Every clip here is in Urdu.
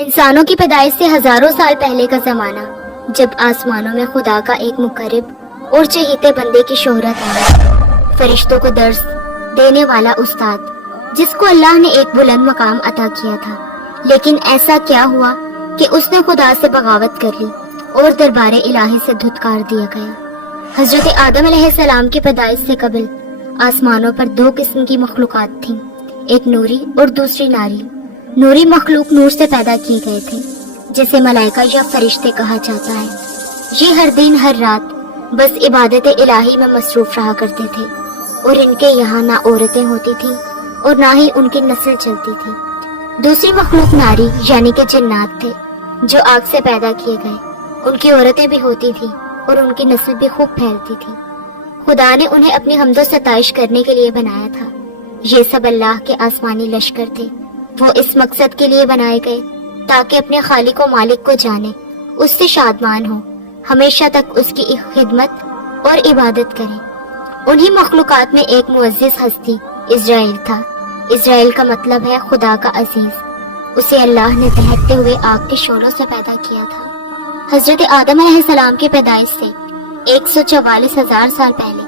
انسانوں کی پیدائش سے ہزاروں سال پہلے کا زمانہ، جب آسمانوں میں خدا کا ایک مقرب اور چہیتے بندے کی شہرت آئی، فرشتوں کو درس دینے والا استاد، جس کو اللہ نے ایک بلند مقام عطا کیا تھا، لیکن ایسا کیا ہوا کہ اس نے خدا سے بغاوت کر لی اور دربار الہی سے دھتکار دیا گیا۔ حضرت آدم علیہ السلام کی پیدائش سے قبل آسمانوں پر دو قسم کی مخلوقات تھیں، ایک نوری اور دوسری ناری۔ نوری مخلوق نور سے پیدا کیے گئے تھے، جسے ملائکہ یا فرشتے کہا جاتا ہے۔ یہ ہر دن ہر رات بس عبادت الہی میں مصروف رہا کرتے تھے، اور ان کے یہاں نہ عورتیں ہوتی تھیں اور نہ ہی ان کی نسل چلتی تھی۔ دوسری مخلوق ناری یعنی کہ جنات تھے، جو آگ سے پیدا کیے گئے۔ ان کی عورتیں بھی ہوتی تھیں اور ان کی نسل بھی خوب پھیلتی تھی۔ خدا نے انہیں اپنی حمد و ستائش کرنے کے لیے بنایا تھا۔ یہ سب اللہ کے آسمانی لشکر تھے۔ وہ اس مقصد کے لیے بنائے گئے تاکہ اپنے خالق و مالک کو جانے، اس سے شادمان ہو، ہمیشہ تک اس کی خدمت اور عبادت کریں۔ انہی مخلوقات میں ایک معزز ہستی اسرائیل تھا۔ اسرائیل کا مطلب ہے خدا کا عزیز۔ اسے اللہ نے دہکتے ہوئے آگ کے شعلوں سے پیدا کیا تھا۔ حضرت آدم علیہ السلام کی پیدائش سے 144,000 سال پہلے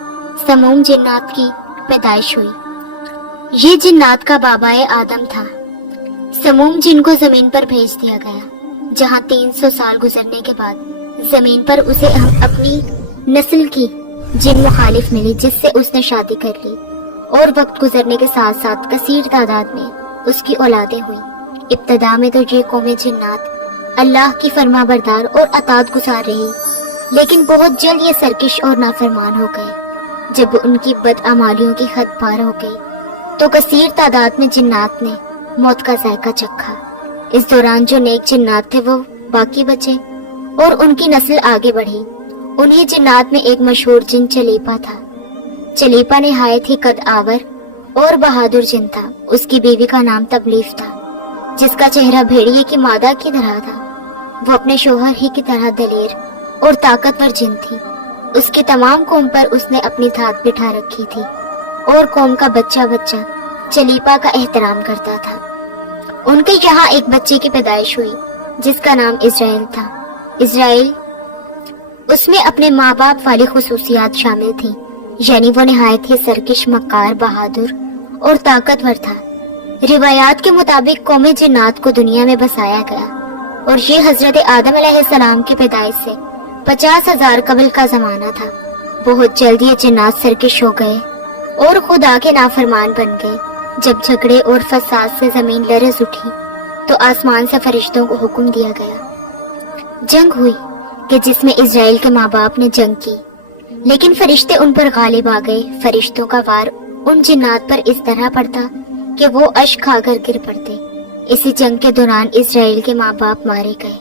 سموم جنات کی پیدائش ہوئی۔ یہ جنات کا بابائے آدم تھا۔ سموم جن کو زمین پر بھیج دیا گیا، جہاں 300 سال گزرنے کے بعد زمین پر اسے اپنی نسل کی جن مخالف ملی، جس سے اس نے شادی کر لی، اور وقت گزرنے کے ساتھ ساتھ کثیر تعداد میں اس کی اولادیں ہوئیں۔ ابتدا میں تو یہ قوم جنات اللہ کی فرما بردار اور اطاعت گزار رہی، لیکن بہت جلد یہ سرکش اور نافرمان ہو گئے۔ جب ان کی بدعمالیوں کی حد پار ہو گئی تو کثیر تعداد میں جنات نے موت کا ذائقہ چکھا۔ اس دوران جو نیک جنات تھے وہ باقی بچے اور ان کی نسل آگے بڑھی۔ انہی جنات میں ایک مشہور جن چلیپا تھا۔ چلیپا نہایت ہی قد آور اور بہادر جن تھا۔ اس کی بیوی کا نام تبلیف تھا، جس کا چہرہ بھیڑیے کی مادہ کی طرح تھا۔ وہ اپنے شوہر ہی کی طرح دلیر اور طاقتور جن تھی۔ اس کی تمام قوم پر اس نے اپنی دھات بٹھا رکھی تھی، اور قوم کا بچہ بچہ چلیپا کا احترام کرتا تھا۔ ان کے یہاں ایک بچے کی پیدائش ہوئی جس کا نام اسرائیل تھا۔ اسرائیل، اس میں اپنے ماں باپ والی خصوصیات شامل تھیں، یعنی وہ نہایت ہی سرکش، مکار، بہادر اور طاقتور تھا۔ روایات کے مطابق قوم جنات کو دنیا میں بسایا گیا، اور یہ حضرت آدم علیہ السلام کی پیدائش سے 50,000 قبل کا زمانہ تھا۔ بہت جلد یہ جنات سرکش ہو گئے اور خدا کے نافرمان بن گئے۔ جب جھگڑے اور فساد سے زمین لرز اٹھی تو آسمان سے فرشتوں کو حکم دیا گیا۔ جنگ ہوئی کہ جس میں اسرائیل کے ماں باپ نے جنگ کی، لیکن فرشتے ان پر غالب آ گئے۔ فرشتوں کا وار ان جنات پر اس طرح پڑتا کہ وہ اشک کھا کر گر پڑتے۔ اسی جنگ کے دوران اسرائیل کے ماں باپ مارے گئے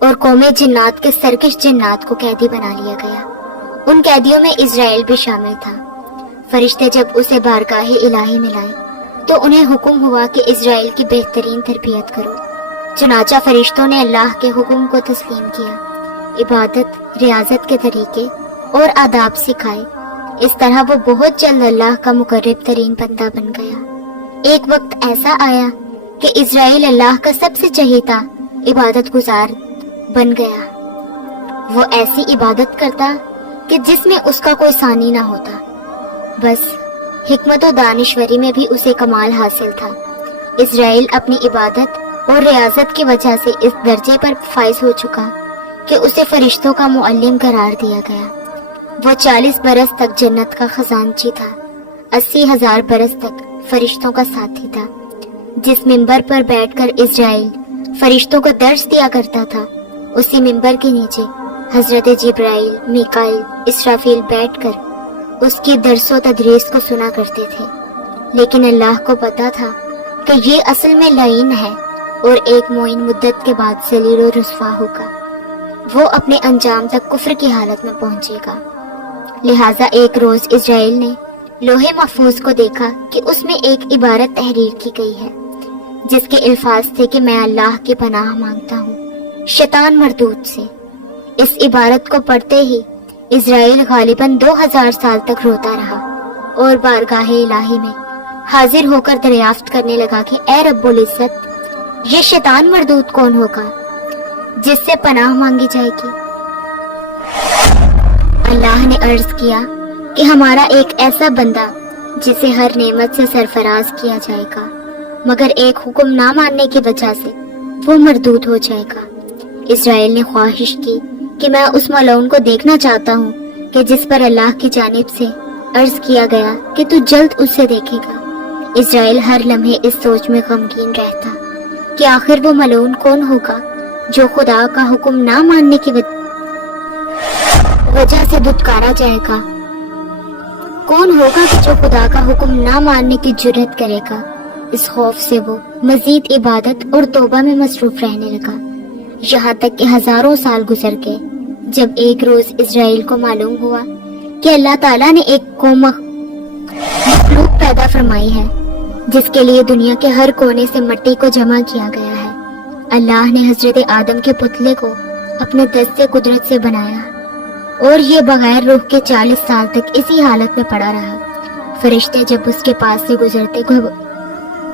اور قوم جنات کے سرکش جنات کو قیدی بنا لیا گیا۔ ان قیدیوں میں اسرائیل بھی شامل تھا۔ فرشتے جب اسے بارگاہ الہی میں لائے تو انہیں حکم ہوا کہ اسرائیل کی بہترین تربیت کرو۔ چنانچہ فرشتوں نے اللہ کے حکم کو تسلیم کیا، عبادت، ریاضت کے طریقے اور آداب سکھائے۔ اس طرح وہ بہت جلد اللہ کا مقرب ترین بندہ بن گیا۔ ایک وقت ایسا آیا کہ اسرائیل اللہ کا سب سے چہیتا عبادت گزار بن گیا۔ وہ ایسی عبادت کرتا کہ جس میں اس کا کوئی ثانی نہ ہوتا۔ بس حکمت و دانشوری میں بھی اسے کمال حاصل تھا۔ اسرائیل اپنی عبادت اور ریاضت کی وجہ سے اس درجے پر فائز ہو چکا کہ اسے فرشتوں کا معلم قرار دیا گیا۔ وہ 40 برس تک جنت کا خزانچی تھا، 80,000 برس تک فرشتوں کا ساتھی تھا۔ جس ممبر پر بیٹھ کر اسرائیل فرشتوں کو درس دیا کرتا تھا، اسی ممبر کے نیچے حضرت جبرائیل، میکائیل، اسرافیل بیٹھ کر اس کی درس و تدریس کو سنا کرتے تھے۔ لیکن اللہ کو پتا تھا کہ یہ اصل میں لعین ہے اور ایک معین مدت کے بعد ذلیل و رسوا ہوگا۔ وہ اپنے انجام تک کفر کی حالت میں پہنچے گا۔ لہٰذا ایک روز اسرائیل نے لوح محفوظ کو دیکھا کہ اس میں ایک عبارت تحریر کی گئی ہے، جس کے الفاظ تھے کہ میں اللہ کی پناہ مانگتا ہوں شیطان مردود سے۔ اس عبارت کو پڑھتے ہی اسرائیل غالباً 2000 سال تک روتا رہا اور بارگاہ الہی میں حاضر ہو کر دریافت کرنے لگا کہ اے رب العزت، یہ شیطان مردود کون ہوگا جس سے پناہ مانگی جائے گی؟ اللہ نے عرض کیا کہ ہمارا ایک ایسا بندہ جسے ہر نعمت سے سرفراز کیا جائے گا، مگر ایک حکم نہ ماننے کی وجہ سے وہ مردود ہو جائے گا۔ اسرائیل نے خواہش کی کہ میں اس ملعون کو دیکھنا چاہتا ہوں کہ جس پر اللہ کی جانب سے عرض کیا گیا کہ تو جلد اسے دیکھے گا۔ اسرائیل ہر لمحے اس سوچ میں غمگین رہتا کہ آخر وہ ملعون کون ہوگا جو خدا کا حکم نہ ماننے کی وجہ سے دھتکارا جائے گا؟ کون ہوگا کہ جو خدا کا حکم نہ ماننے کی جرات کرے گا؟ اس خوف سے وہ مزید عبادت اور توبہ میں مصروف رہنے لگا، یہاں تک کہ ہزاروں سال گزر گئے، جب ایک روز اسرائیل کو معلوم ہوا کہ اللہ تعالیٰ نے ایک قوم مخلوق پیدا فرمائی ہے جس کے لیے دنیا کے ہر کونے سے مٹی کو جمع کیا گیا ہے۔ اللہ نے حضرت آدم کے پتلے کو اپنے دست سے قدرت سے بنایا اور یہ بغیر روح کے 40 سال تک اسی حالت میں پڑا رہا۔ فرشتے جب اس کے پاس سے گزرتے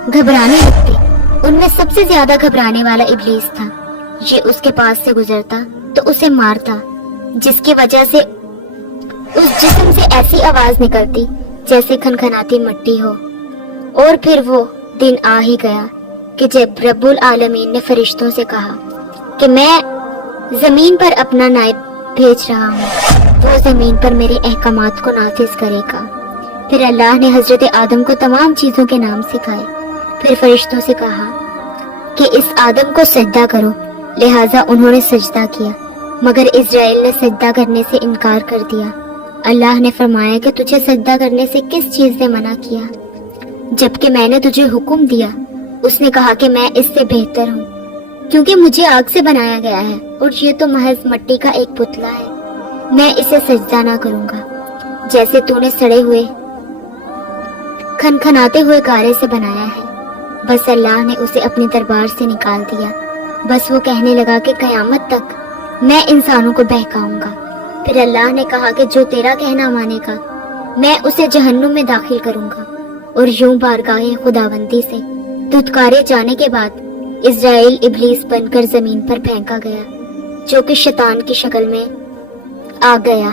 گھبرانے لگتے، ان میں سب سے زیادہ گھبرانے والا ابلیس تھا۔ یہ اس کے پاس سے گزرتا تو اسے مارتا، جس کی وجہ سے اس جسم سے ایسی آواز نکلتی جیسے کھنکھناتی مٹی ہو۔ اور پھر وہ دن آ ہی گیا کہ جب رب العالمین نے فرشتوں سے کہا کہ میں زمین پر اپنا نائب بھیج رہا ہوں، وہ زمین پر میرے احکامات کو نافذ کرے گا۔ پھر اللہ نے حضرت آدم کو تمام چیزوں کے نام سکھائے۔ پھر فرشتوں سے کہا کہ اس آدم کو سجدہ کرو، لہٰذا انہوں نے سجدہ کیا، مگر اسرائیل نے سجدہ کرنے سے انکار کر دیا۔ اللہ نے فرمایا کہ تجھے سجدہ کرنے سے کس چیز نے منع کیا؟ جبکہ میں نے تجھے حکم دیا۔ اس نے کہا کہ میں اس سے بہتر ہوں، کیونکہ مجھے آگ سے بنایا گیا ہے اور یہ تو محض مٹی کا ایک پتلا ہے۔ میں اسے سجدہ نہ کروں گا، جیسے تو نے سڑے ہوئے کھنکھناتے ہوئے گارے سے بنایا ہے۔ بس اللہ نے اسے اپنی دربار سے نکال دیا۔ بس وہ کہنے لگا کہ قیامت تک میں انسانوں کو بہکاؤں گا۔ پھر اللہ نے کہا کہ جو تیرا کہنا مانے گا میں اسے جہنم میں داخل کروں گا۔ اور یوں بارگاہ خداوندی سے دھتکارے جانے کے بعد اسرائیل ابلیس بن کر زمین پر پھینکا گیا، جو کہ شیطان کی شکل میں آ گیا۔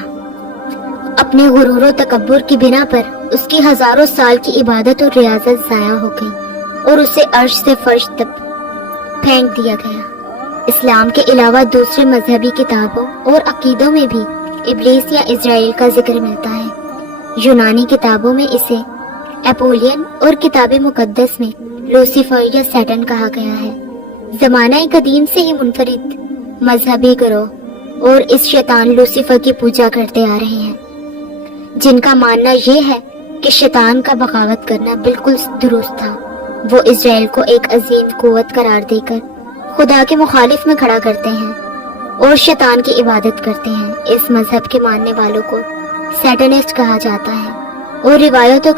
اپنے غرور و تکبر کی بنا پر اس کی ہزاروں سال کی عبادت اور ریاضت ضائع ہو گئی اور اسے عرش سے فرش تک پھینک دیا گیا۔ اسلام کے علاوہ دوسرے مذہبی کتابوں اور عقیدوں میں بھی ابلیس یا اسرائیل کا ذکر ملتا ہے۔ یونانی کتابوں میں اسے اپولین اور کتاب مقدس میں لوسیفر یا سیٹن کہا گیا ہے۔ زمانہ قدیم سے ہی منفرد مذہبی گروہ اور اس شیطان لوسیفر کی پوجا کرتے آ رہے ہیں، جن کا ماننا یہ ہے کہ شیطان کا بغاوت کرنا بالکل درست تھا۔ وہ اسرائیل کو ایک عظیم قوت قرار دے کر خدا کے مخالف میں کھڑا کرتے ہیں اور شیطان کی عبادت کرتے ہیں۔ اس مذہب کے ماننے والوں کو سیٹنسٹ کہا جاتا ہے، اور روایتوں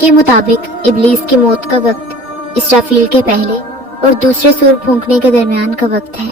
کے مطابق ابلیس کی موت کا وقت اسرافیل کے پہلے اور دوسرے سور پھونکنے کے درمیان کا وقت ہے۔